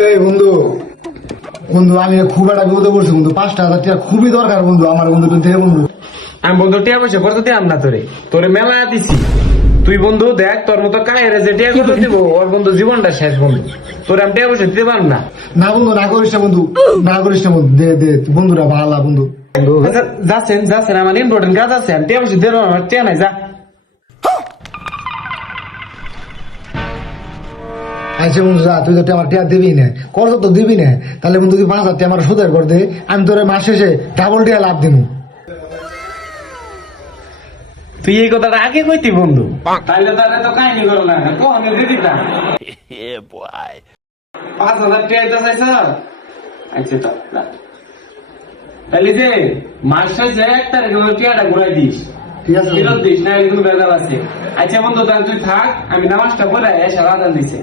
এই বন্ধু বন্ধু আমি খুব একটা বিপদে পড়ছি বন্ধু, 5,000 টাকা খুবই দরকার বন্ধু আমার বন্ধু, তুই দে বন্ধু। আমি বন্ধু টিয়া পয়সা করতে দিলাম না তোরে মেলা দিছি। তুই বন্ধু দেখ তোর মতো কায়ের যে টিয়া করতে দিব ওর বন্ধু জীবনটা শেষ বন্ধু। তোরে আমি টিয়া পয়সা দিতে পারব না। না বন্ধু না করিস না বন্ধু, না করিস না বন্ধু, দে দে বন্ধুরা ভালো বন্ধু। আচ্ছা, যাচ্ছেন আমার ইম্পর্টেন্ট কাজ আছে, আমি টিয়া পয়সা দেবো, আমার টিয়া নাই, যা। আচ্ছা বন্ধু যা, তুই তো আমার টিয়া দিবি না, কর তো দিবি না, তাহলে বন্ধু তুই 5,000 টাকা আমার সুদের কর দে, আমি তোর মাস শেষে ডাবল টিয়া লাভ দিব। তুই এই কথাটা আগে কইতি বন্ধু, তাইলে তাহলে তো কাহিনী করো না, কখন দিদি না 5,000 টাকা দিতে চাইছ। আচ্ছা তো তাহলে যে মাস শেষে 1 তারিখে টিয়াটা ঘুরাই দিস, ঠিক আছে ফেরত দিস না, এরকম বেজাল আছে। আচ্ছা বন্ধু তাহলে তুই থাক, আমি নামাজটা পড়ে এসে আদান দিছে।